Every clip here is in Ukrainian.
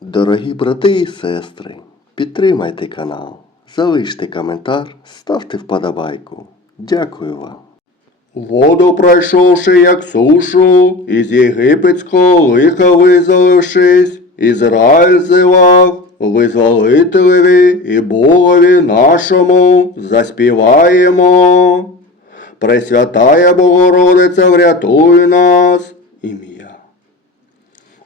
Дорогі брати і сестри, підтримайте канал, залиште коментар, ставте вподобайку. Дякую вам. Воду пройшовши, як сушу, із єгипетського лиха визволившись, Ізраїль зивав, визволителеві і Богові нашому заспіваємо. Пресвятая Богородиця, врятуй нас.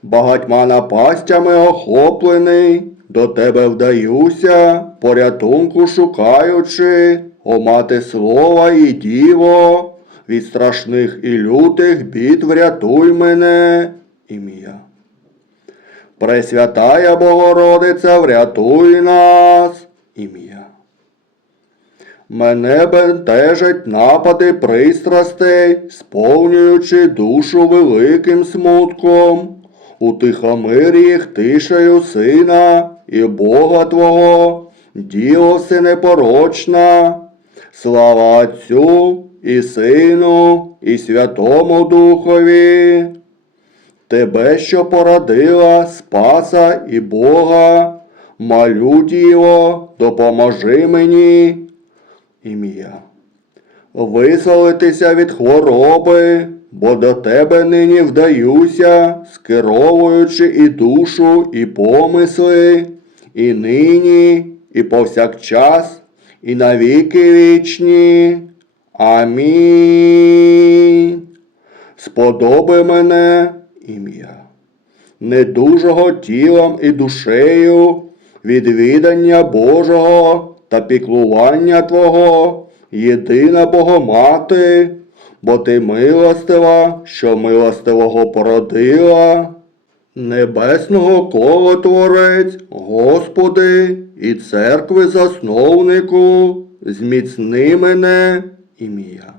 Багатьма напастями охоплений, до тебе вдаюся, порятунку шукаючи, о мати слова і діво, від страшних і лютих бід врятуй мене, ім'я. Пресвятая Богородиця, врятуй нас, ім'я. Мене бентежать напади пристрастей, сповнюючи душу великим смутком. Утихомир їх тишею сина і Бога Твого, діло все непорочна. Слава Отцю і Сину, і Святому Духові. Тебе, що породила Спаса і Бога, молю діло, допоможи мені ім'я. Визволитися від хвороби, бо до тебе нині вдаюся, скеровуючи і душу, і помисли, і нині, і повсякчас, і навіки вічні. Амінь. Сподоби мене ім'я недужого тілом і душею, відвідання Божого та піклування Твого, єдина Богомати, бо Ти милостива, що милостивого породила, небесного кола Творець, Господи, і церкви засновнику, зміцни мене ім'я.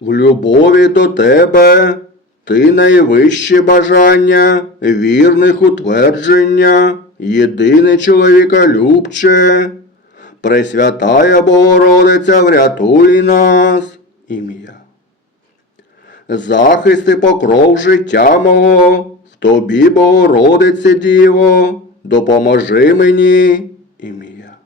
В любові до тебе ти найвище бажання, вірних утвердження, єдине чоловіка любче, Пресвятая Богородиця, врятуй нас, ім'я. Захист і покров життя мого, в тобі, Богородице Діво, допоможи мені, ім'я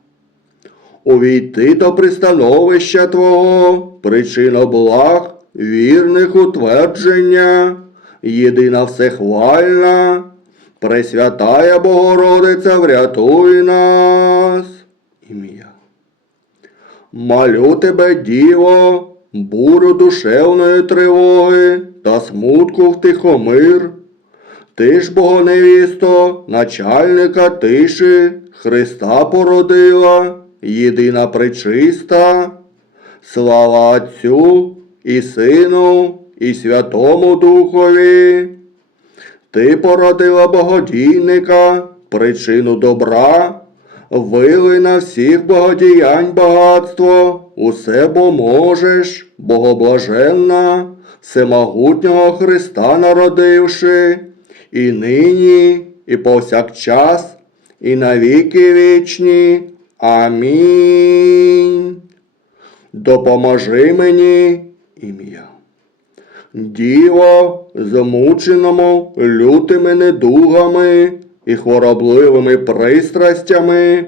увійти до пристановища Твого, причина благ, вірних утвердження, єдина всехвальна, Пресвятая Богородиця, врятуй нас. Ім'я. Молю тебе, Діво, бурю душевної тривоги та смутку втихомир. Ти ж, Богоневісто, начальника тиші, Христа породила, єдина причиста, слава Отцю і Сину, і Святому Духові. Ти породила богодійника, причину добра, вили на всіх богодіянь багатство, усе бо можеш, богоблаженна, всемогутнього Христа народивши, і нині, і повсякчас, і навіки вічні. Амінь. Допоможи мені ім'я. Діво, замученому лютими недугами і хворобливими пристрастями,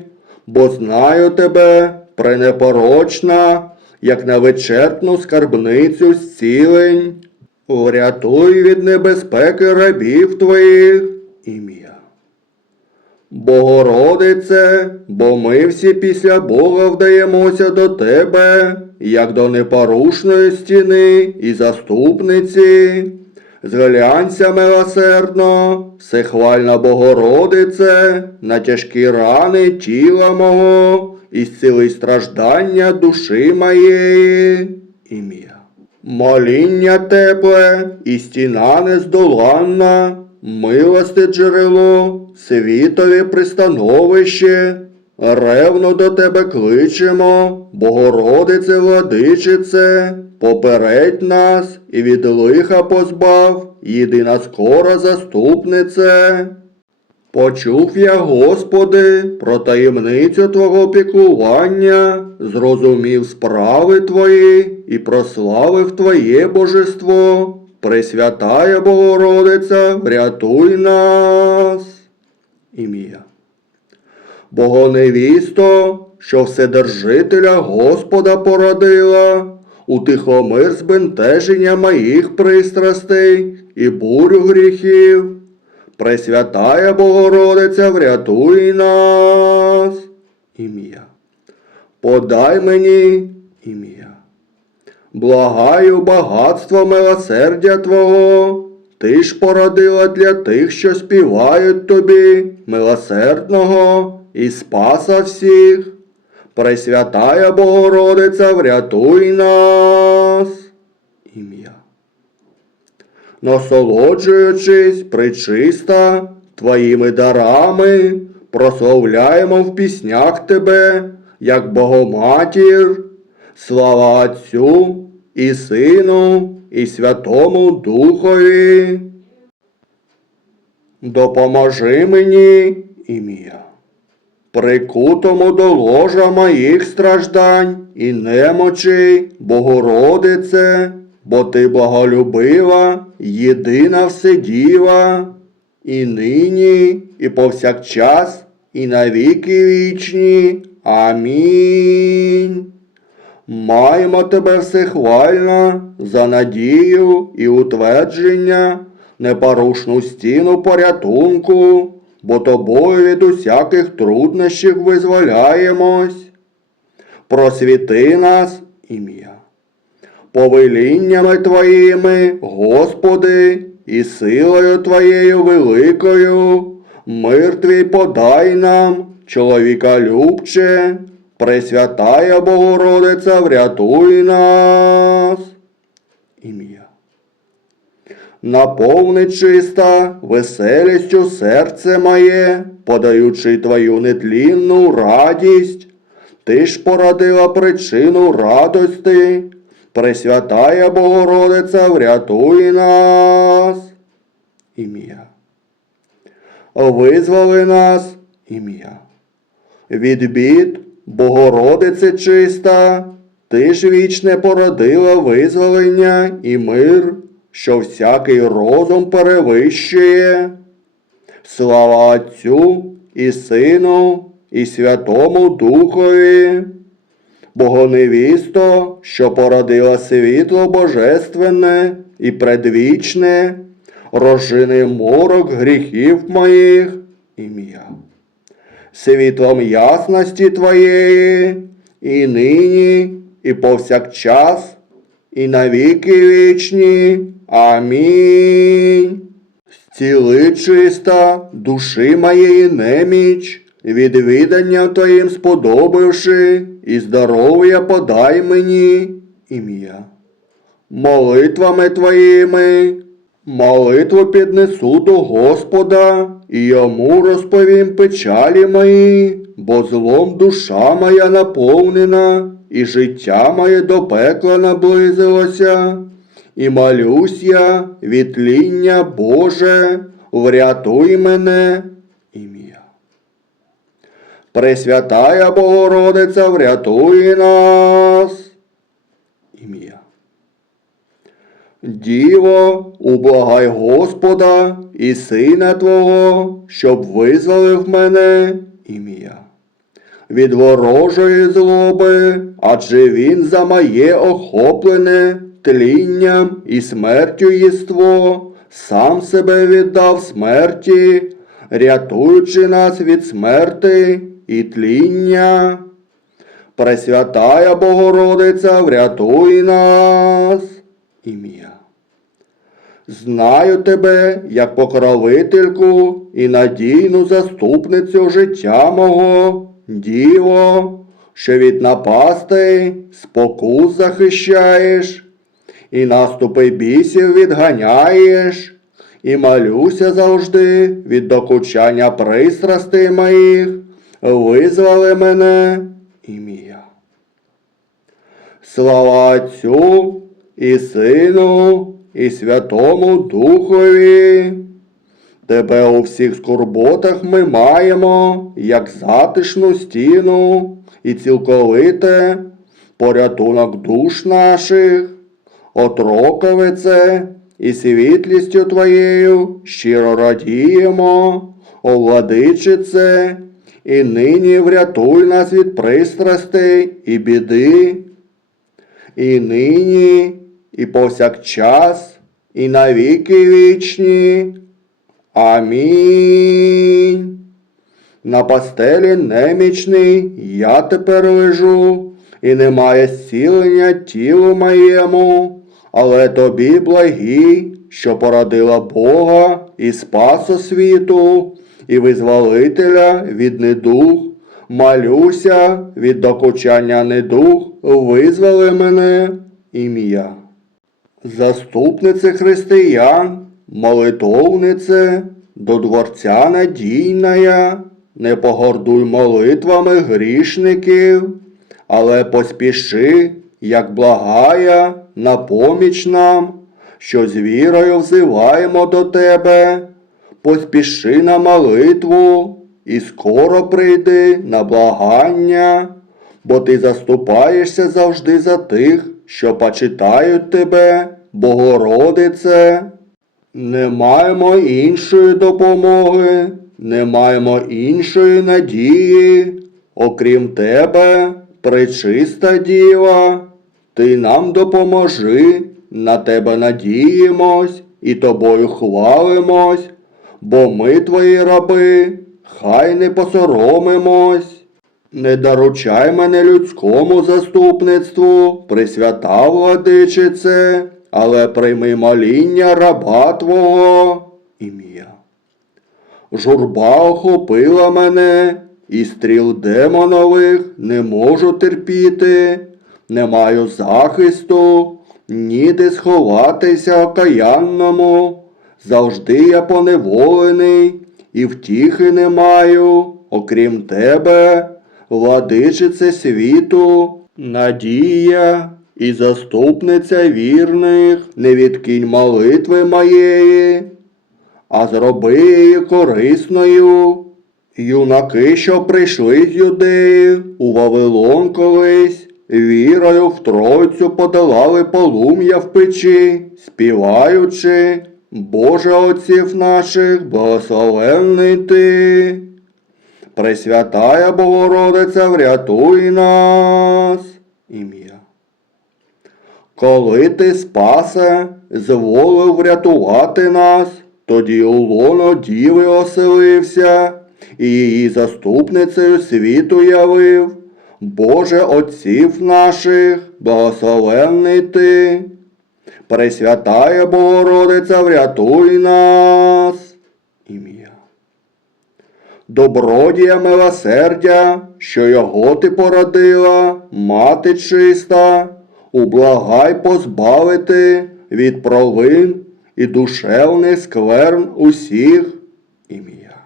бо знаю тебе пренепорочна, як на вичерпну скарбницю зцілень. Врятуй від небезпеки рабів твоїх ім'я. Богородице, бо ми всі після Бога вдаємося до Тебе, як до непорушної стіни і заступниці. Зглянься милосердно, всехвальна Богородице, на тяжкі рани тіла мого і зціли страждання душі моєї. Ім'я. Моління тепле і стіна нездоланна, милости джерело, світові пристановище, ревно до тебе кличемо, Богородице владичице, попередь нас і від лиха позбав, єдина скора заступнице. Почув я, Господи, про таємницю Твого піклування, зрозумів справи Твої і прославив Твоє божество. Пресвятая Богородиця, врятуй нас. ім'я. Богоневісто, що Вседержителя Господа породила, утихомир збентеження моїх пристрастей і бурю гріхів. Пресвятая Богородиця, врятуй нас. Ім'я. Подай мені ім'я. Благаю багатство милосердя Твого, Ти ж породила для тих, що співають тобі, милосердного і спаса всіх. Пресвятая Богородиця, врятуй нас. Ім'я. Насолоджуючись причиста Твоїми дарами, прославляємо в піснях Тебе, як Богоматір. Слава Отцю і Сину, і Святому Духові. Допоможи мені, ім'я, прикутому до ложа моїх страждань і немочей, Богородице, бо ти благолюбива, єдина вседіва, і нині, і повсякчас, і навіки вічні. Амінь. Маємо тебе всехвальна за надію і утвердження, непорушну стіну порятунку, бо тобою від усяких труднощів визволяємось. Просвіти нас, ім'я, повеліннями Твоїми, Господи, і силою Твоєю великою, мир Твій подай нам, чоловіка любче, Пресвятая Богородиця, врятуй нас. Ім'я. Наповни чиста веселістю серце моє, подаючи твою нетлінну радість, ти ж породила причину радости, Пресвятая Богородиця, врятуй нас. Ім'я. Визволи нас ім'я. Від бід, Богородице чиста, ти ж вічне породила визволення і мир, що всякий розум перевищує. Слава Отцю і Сину, і Святому Духові, Богоневісто, що породила світло божественне і предвічне, розжини морок гріхів моїх ім'я світлом ясності Твоєї, і нині, і повсякчас, і навіки вічні. Амінь. Зціли чиста душі моєї неміч, від відання Твоїм сподобавши, і здоров'я подай мені ім'я. Молитвами Твоїми Молитву піднесу до Господа, і йому розповім печалі мої, бо злом душа моя наповнена, і життя моє до пекла наблизилося, і молюсь я від Боже, врятуй мене. Пресвятая Богородиця, врятуй нас. Ім'я. Діво, ублагай Господа і сина Твого, щоб визволив мене ім'я. Від ворожої злоби, адже він за моє охоплене тлінням і смертю єство, сам себе віддав смерті, рятуючи нас від смерти і тління. Пресвятая Богородиця, врятуй нас. Ім'я. Знаю тебе як покровительку і надійну заступницю життя мого, діво, що від напастей спокус захищаєш, і наступи бісів відганяєш, і молюся завжди від докучання пристрастей моїх, визвали мене ім'я. Слава Отцю і Сину, і Святому Духові. Тебе у всіх скорботах ми маємо, як затишну стіну і цілковите порятунок душ наших, отроковице і світлістю Твоєю щиро радіємо, О, владичице, і нині врятуй нас від пристрастей і біди, і нині, і повсякчас, і навіки вічні. Амінь. На пастелі немічний я тепер лежу, і немає зцілення тілу моєму, але тобі благій, що породила Бога і Спаса світу, і визволителя від недух, молюся від докучання недух, визволи мене ім'я. Заступнице християн, молитовнице, до дворця надійная, не погордуй молитвами грішників, але поспіши, як благая, на поміч нам, що з вірою взиваємо до тебе, поспіши на молитву і скоро прийди на благання, бо ти заступаєшся завжди за тих, що почитають тебе, Богородице. Не маємо іншої допомоги, не маємо іншої надії, окрім тебе, пречиста діва, ти нам допоможи, на тебе надіємось і тобою хвалимось, бо ми твої раби, хай не посоромимось. Не доручай мене людському заступництву, присвята владичице, але прийми моління раба Твого ім'я. Журба охопила мене, і стріл демонових не можу терпіти, не маю захисту, ніде сховатися окаянному. Завжди я поневолений, і втіхи не маю, окрім тебе, владичице світу, надія і заступниця вірних, не відкинь молитви моєї, а зроби її корисною. Юнаки, що прийшли з юдеї у Вавилон колись, вірою в Тройцю подолали полум'я в печі, співаючи, Боже отців наших, благословенний ти. Пресвятая Богородиця, врятуй нас. Ім'я. Коли ти спасе, зволив врятувати нас, тоді у лоно діви оселився, і її заступницею світу явив. Боже отців наших, благословенний ти. Пресвятая Богородиця, врятуй нас. Ім'я. Добродія милосердя, що його ти породила, мати чиста, ублагай позбавити від провин і душевних скверн усіх ім'я.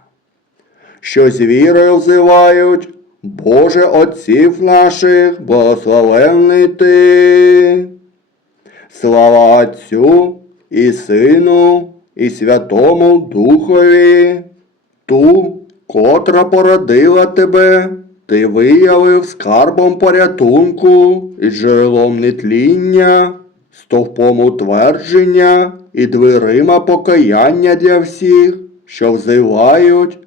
Що з вірою взивають, Боже отців наших, благословенний ти. Слава Отцю і Сину, і Святому Духові, ту, котра породила тебе, ти виявив скарбом порятунку і джерелом нетління, стовпом утвердження і дверима покаяння для всіх, що взивають.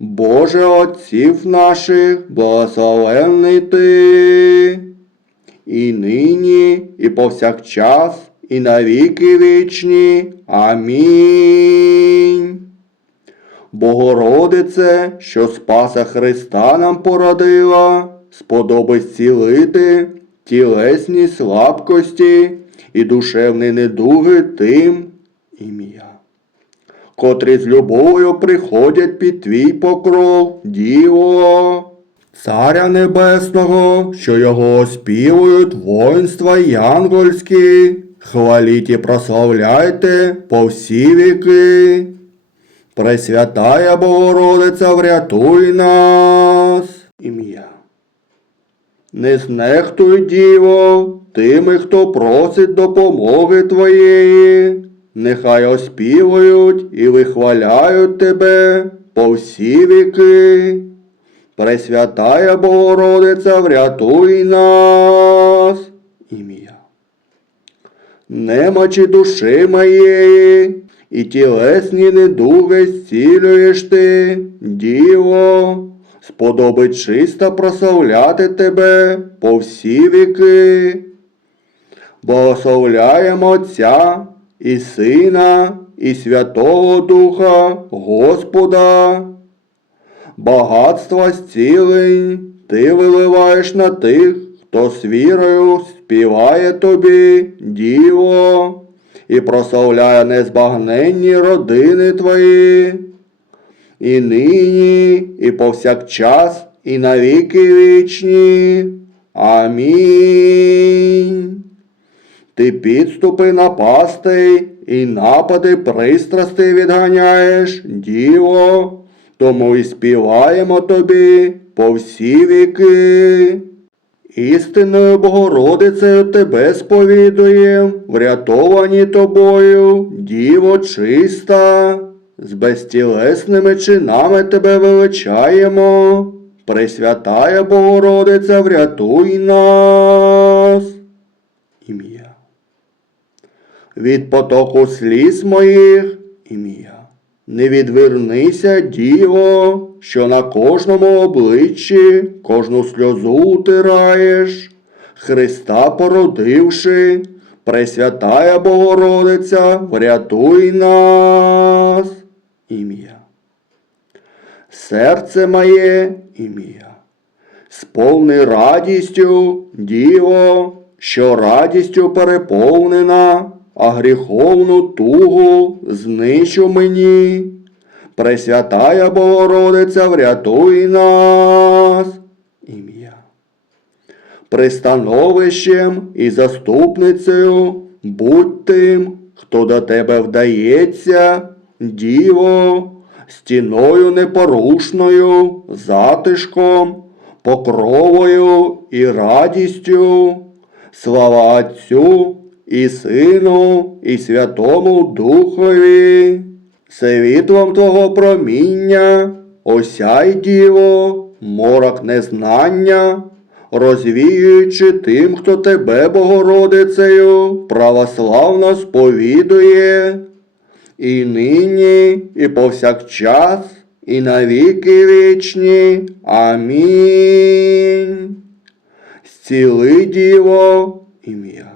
Боже отців наших, благословенний ти і нині, і повсякчас, і навіки вічні. Амінь. Богородице, що Спаса Христа нам породила, сподоби зцілити тілесні слабкості і душевні недуги тим ім'я, котрі з любов'ю приходять під твій покров, Діво. Царя Небесного, що його оспівують воїнства янгольські, хваліть і прославляйте по всі віки. Пресвятая Богородиця, врятуй нас. Ім'я. Не знехтуй, Діво, тими, хто просить допомоги Твоєї, нехай оспівують і вихваляють Тебе по всі віки. Пресвятая Богородиця, врятуй нас. Ім'я. Немочі душі моєї, і тілесні недуги зцілюєш ти, Діво, сподобить чисто прославляти тебе по всі віки. Благословляємо Отця і Сина, і Святого Духа Господа. Багатства зцілень ти виливаєш на тих, хто з вірою співає тобі, Діво, і прославляє незбагненні родини твої. І нині, і повсякчас, і навіки вічні. Амінь. Ти підступи напасти і напади пристрасти відганяєш, Діво, тому і співаємо тобі по всі віки. Істинною Богородицею тебе сповідуєм, врятовані тобою, Діво чиста, з безтілесними чинами тебе величаємо. Пресвятая Богородиця, врятуй нас. Ім'я. Від потоку сліз моїх ім'я. Не відвернися, діво, що на кожному обличчі кожну сльозу утираєш, Христа породивши, Пресвятая Богородиця, врятуй нас. Ім'я. Серце моє ім'я. Сповни радістю, діво, що радістю переповнена, а гріховну тугу знищу мені. Пресвятая Богородиця, врятуй нас. Ім'я. Пристановищем і заступницею будь тим, хто до тебе вдається, діво, стіною непорушною, затишком, покровою і радістю. Слава Отцю і Сину, і Святому Духові, світлом Твого проміння, осяй діво, морок незнання, розвіюючи тим, хто тебе, Богородицею, православно сповідує, і нині, і повсякчас, і навіки вічні. Амінь. Зціли діво ім'я.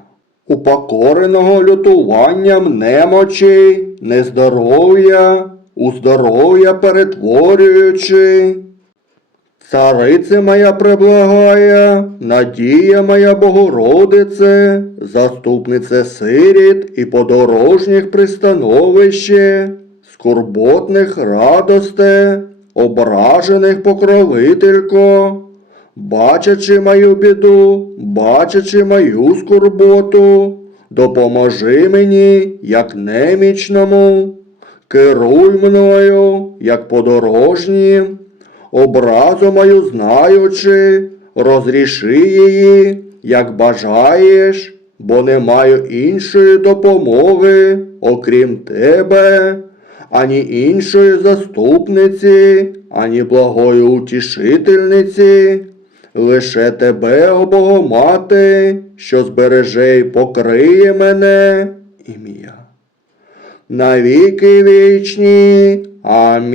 Упокореного лютуванням немочі, нездоров'я, у здоров'я перетворюючи. Царице моя преблагая, надія моя Богородице, заступнице сиріт і подорожніх пристановище, скорботних радосте, ображених покровителько, бачачи мою біду, бачачи мою скорботу, допоможи мені, як немічному, керуй мною, як подорожнім, образу мою знаючи, розріши її, як бажаєш, бо не маю іншої допомоги, окрім тебе, ані іншої заступниці, ані благої утішительниці. Лише тебе, о Богомати, що збереже й покриє мене ім'я. Навіки вічні. Амінь.